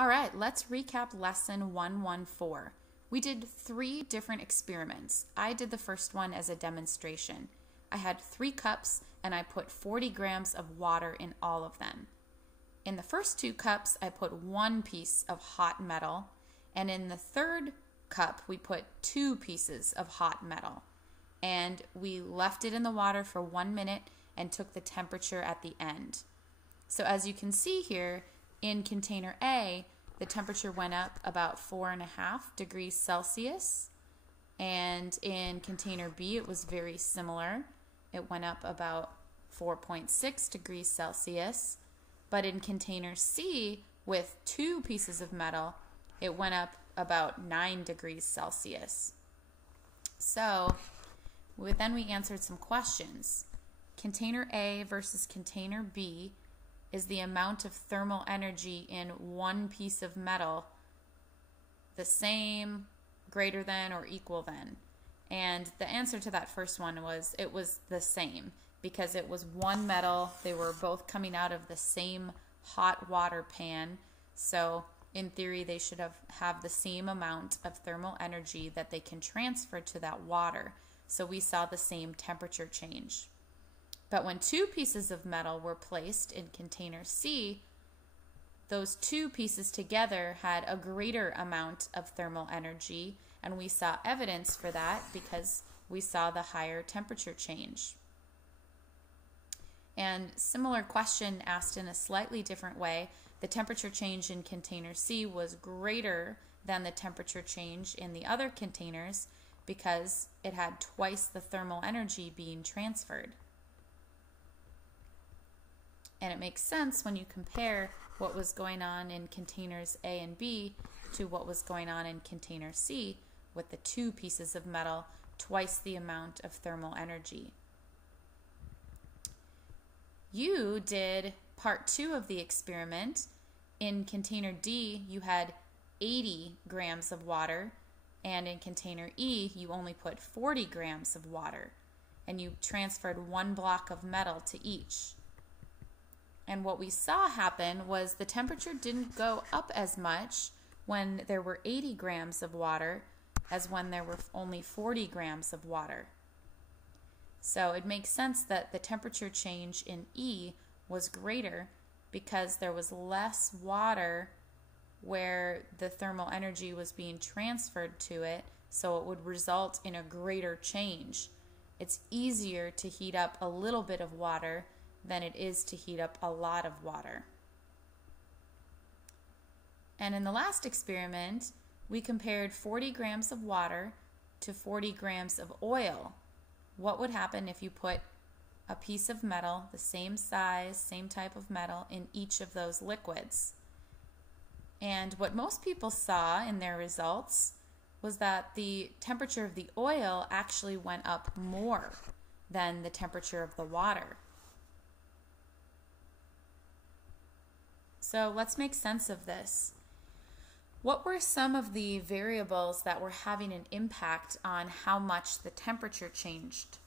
All right, let's recap lesson 114. We did 3 different experiments. I did the first one as a demonstration. I had 3 cups and I put 40 grams of water in all of them. In the first 2 cups, I put 1 piece of hot metal, and in the third cup, we put 2 pieces of hot metal. And we left it in the water for 1 minute and took the temperature at the end. So as you can see here, in container A, the temperature went up about 4.5 degrees Celsius. And in container B, it was very similar. It went up about 4.6 degrees Celsius. But in container C, with 2 pieces of metal, it went up about 9 degrees Celsius. So then we answered some questions. Container A versus container B, is the amount of thermal energy in 1 piece of metal the same, greater than, or equal than? And the answer to that first one was it was the same, because it was 1 metal. They were both coming out of the same hot water pan. So in theory, they should have the same amount of thermal energy that they can transfer to that water. So we saw the same temperature change. But when 2 pieces of metal were placed in container C, those 2 pieces together had a greater amount of thermal energy, and we saw evidence for that because we saw the higher temperature change. And similar question asked in a slightly different way, the temperature change in container C was greater than the temperature change in the other containers because it had twice the thermal energy being transferred. And it makes sense when you compare what was going on in containers A and B to what was going on in container C with the 2 pieces of metal, twice the amount of thermal energy. You did part 2 of the experiment. In container D, you had 80 grams of water, and in container E, you only put 40 grams of water, and you transferred 1 block of metal to each. And what we saw happen was the temperature didn't go up as much when there were 80 grams of water as when there were only 40 grams of water. So it makes sense that the temperature change in E was greater because there was less water where the thermal energy was being transferred to it, so it would result in a greater change. It's easier to heat up a little bit of water than it is to heat up a lot of water. And in the last experiment, we compared 40 grams of water to 40 grams of oil. What would happen if you put a piece of metal, the same size, same type of metal, in each of those liquids? And what most people saw in their results was that the temperature of the oil actually went up more than the temperature of the water. So let's make sense of this. What were some of the variables that were having an impact on how much the temperature changed?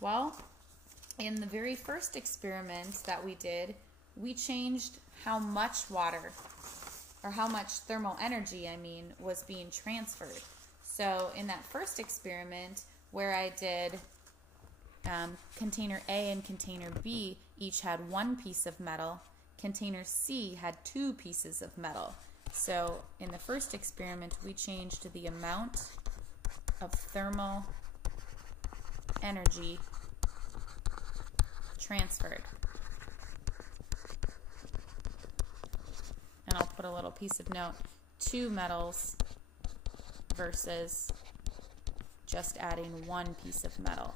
Well, in the very first experiment that we did, we changed how much water, or how much thermal energy, was being transferred. So in that first experiment where I did container A and container B each had 1 piece of metal, container C had 2 pieces of metal. So in the first experiment, we changed the amount of thermal energy transferred. And I'll put a little piece of note, 2 metals versus just adding 1 piece of metal.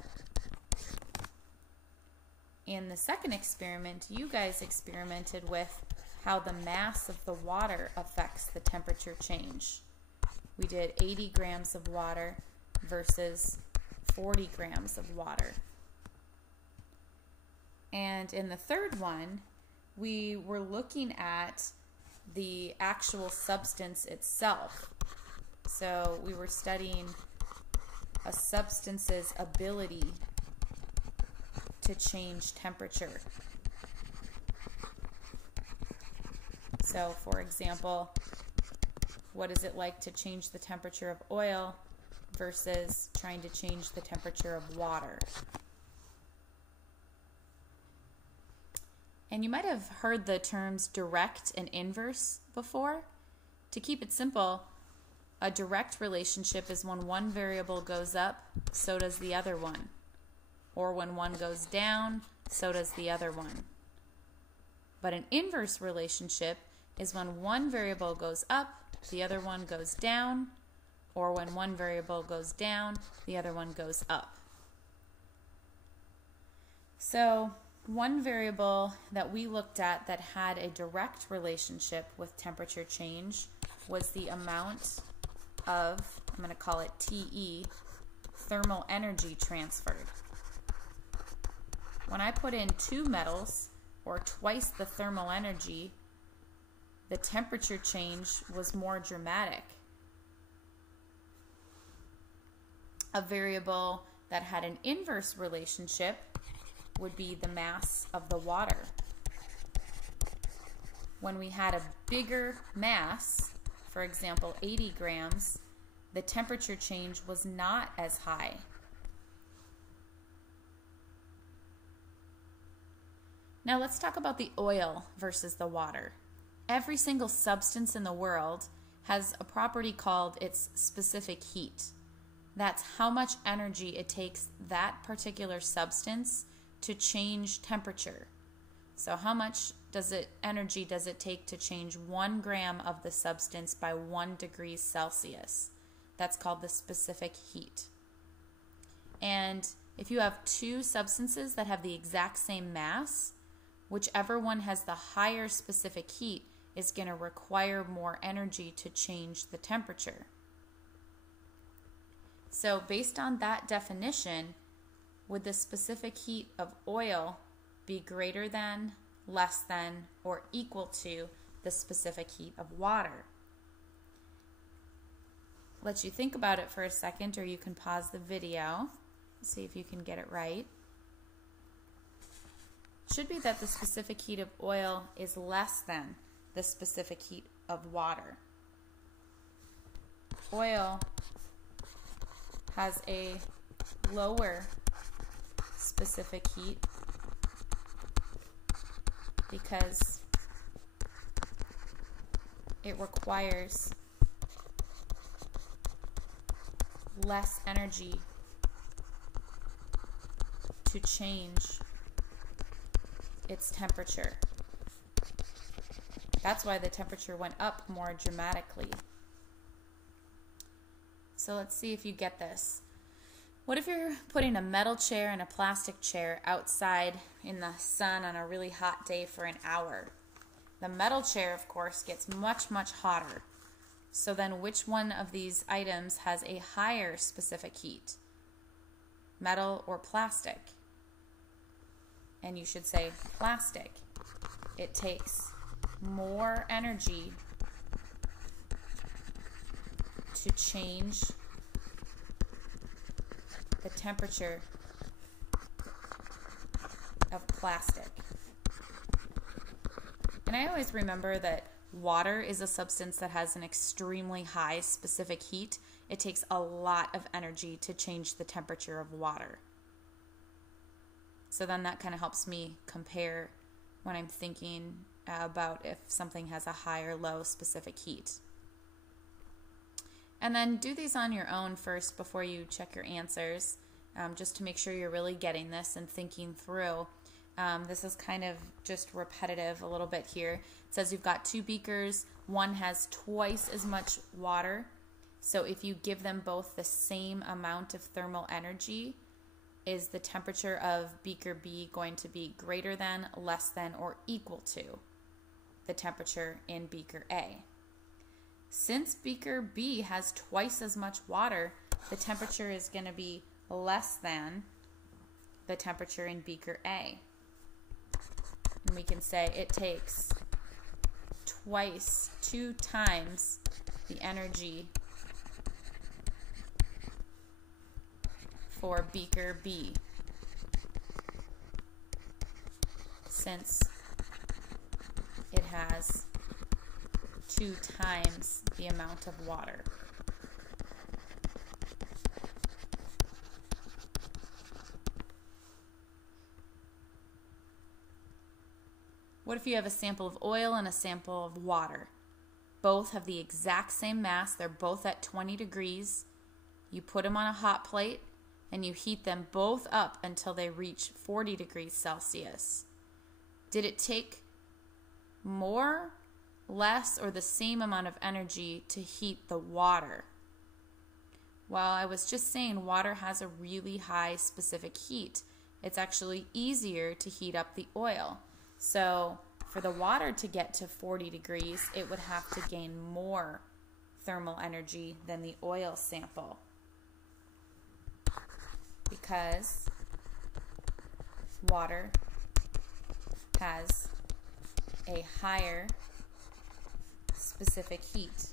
In the second experiment, you guys experimented with how the mass of the water affects the temperature change. We did 80 grams of water versus 40 grams of water. And in the third one, we were looking at the actual substance itself. So we were studying a substance's ability to change temperature. So for example, what is it like to change the temperature of oil versus trying to change the temperature of water? And you might have heard the terms direct and inverse before. To keep it simple, a direct relationship is when one variable goes up, so does the other one. Or when one goes down, so does the other one. But an inverse relationship is when one variable goes up, the other one goes down, or when one variable goes down, the other one goes up. So one variable that we looked at that had a direct relationship with temperature change was the amount of, I'm going to call it TE, thermal energy transferred. When I put in 2 metals, or twice the thermal energy, the temperature change was more dramatic. A variable that had an inverse relationship would be the mass of the water. When we had a bigger mass, for example 80 grams, the temperature change was not as high. Now let's talk about the oil versus the water. Every single substance in the world has a property called its specific heat. That's how much energy it takes that particular substance to change temperature. So how much energy does it take to change 1 gram of the substance by 1 degree Celsius? That's called the specific heat. And if you have 2 substances that have the exact same mass, whichever one has the higher specific heat is going to require more energy to change the temperature. So based on that definition, would the specific heat of oil be greater than, less than, or equal to the specific heat of water? Let you think about it for a second, or you can pause the video, see if you can get it right. It should be that the specific heat of oil is less than the specific heat of water. Oil has a lower specific heat because it requires less energy to change its temperature. That's why the temperature went up more dramatically. So let's see if you get this. What if you're putting a metal chair and a plastic chair outside in the sun on a really hot day for an hour? The metal chair, of course, gets much, much hotter. So then which one of these items has a higher specific heat? Metal or plastic? And you should say plastic. It takes more energy to change the temperature of plastic. And I always remember that water is a substance that has an extremely high specific heat. It takes a lot of energy to change the temperature of water. So then that kind of helps me compare when I'm thinking about if something has a high or low specific heat. And then do these on your own first before you check your answers, just to make sure you're really getting this and thinking through. This is kind of just repetitive a little bit here. It says you've got 2 beakers. One has twice as much water. So if you give them both the same amount of thermal energy, is the temperature of beaker B going to be greater than, less than, or equal to the temperature in beaker A? Since beaker B has twice as much water, the temperature is going to be less than the temperature in beaker A. And we can say it takes twice, 2 times the energy for beaker B, since it has 2 times the amount of water. What if you have a sample of oil and a sample of water? Both have the exact same mass. They're both at 20 degrees. You put them on a hot plate and you heat them both up until they reach 40 degrees Celsius. Did it take more, less, or the same amount of energy to heat the water? Well, I was just saying water has a really high specific heat. It's actually easier to heat up the oil. So for the water to get to 40 degrees, it would have to gain more thermal energy than the oil sample, because water has a higher specific heat.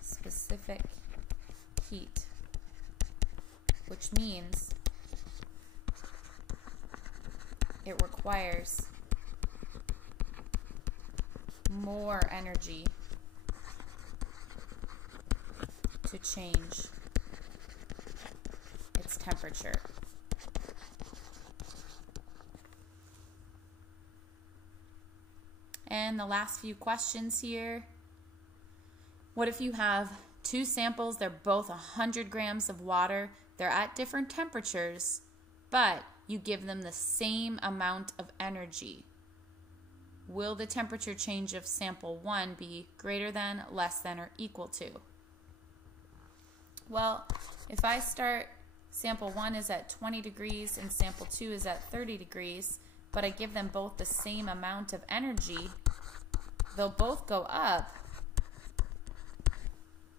Specific heat, which means it requires more energy to change its temperature. And the last few questions here. What if you have 2 samples, they're both 100 grams of water, they're at different temperatures, but you give them the same amount of energy? Will the temperature change of sample 1 be greater than, less than, or equal to? Well, if I start, sample 1 is at 20 degrees and sample 2 is at 30 degrees, but I give them both the same amount of energy, they'll both go up,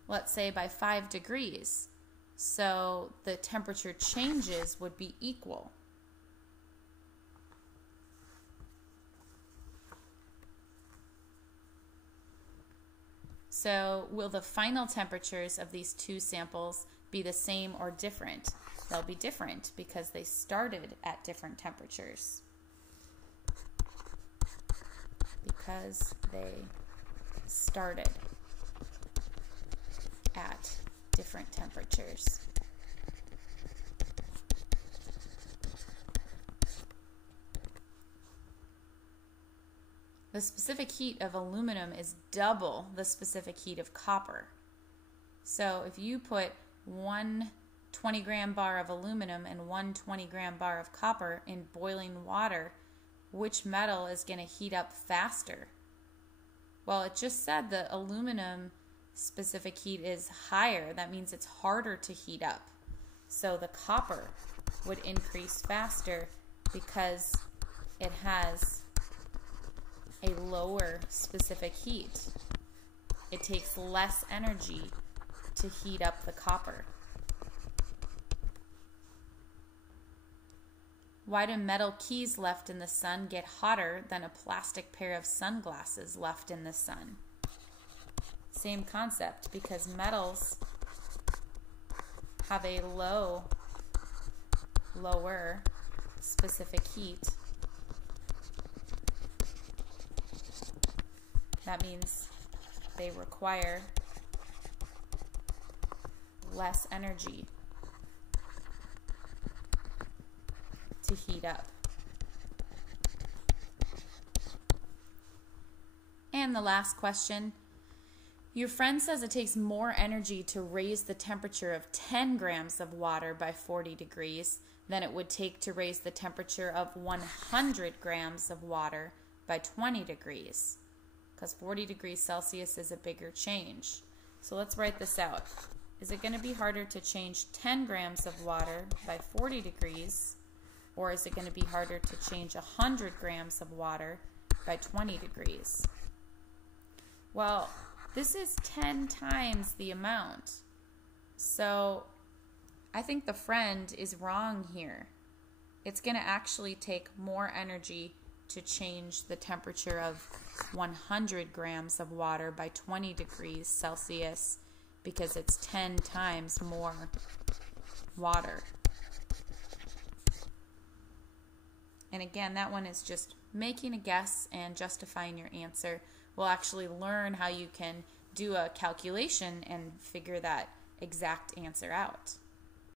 let's say by 5 degrees. So the temperature changes would be equal. So will the final temperatures of these 2 samples be the same or different? They'll be different because they started at different temperatures. Because they started at different temperatures. The specific heat of aluminum is double the specific heat of copper. So if you put one 20-gram bar of aluminum and one 20-gram bar of copper in boiling water, which metal is going to heat up faster? Well, it just said the aluminum specific heat is higher. That means it's harder to heat up. So the copper would increase faster because it has a lower specific heat. It takes less energy to heat up the copper. Why do metal keys left in the sun get hotter than a plastic pair of sunglasses left in the sun? Same concept, because metals have a lower specific heat. That means they require less energy to heat up. And the last question. Your friend says it takes more energy to raise the temperature of 10 grams of water by 40 degrees than it would take to raise the temperature of 100 grams of water by 20 degrees. Because 40 degrees Celsius is a bigger change. So let's write this out. Is it going to be harder to change 10 grams of water by 40 degrees? Or is it going to be harder to change 100 grams of water by 20 degrees? Well, this is 10 times the amount. So I think the friend is wrong here. It's going to actually take more energy to change the temperature of 100 grams of water by 20 degrees Celsius because it's 10 times more water. And again, that one is just making a guess and justifying your answer. we'll actually learn how you can do a calculation and figure that exact answer out.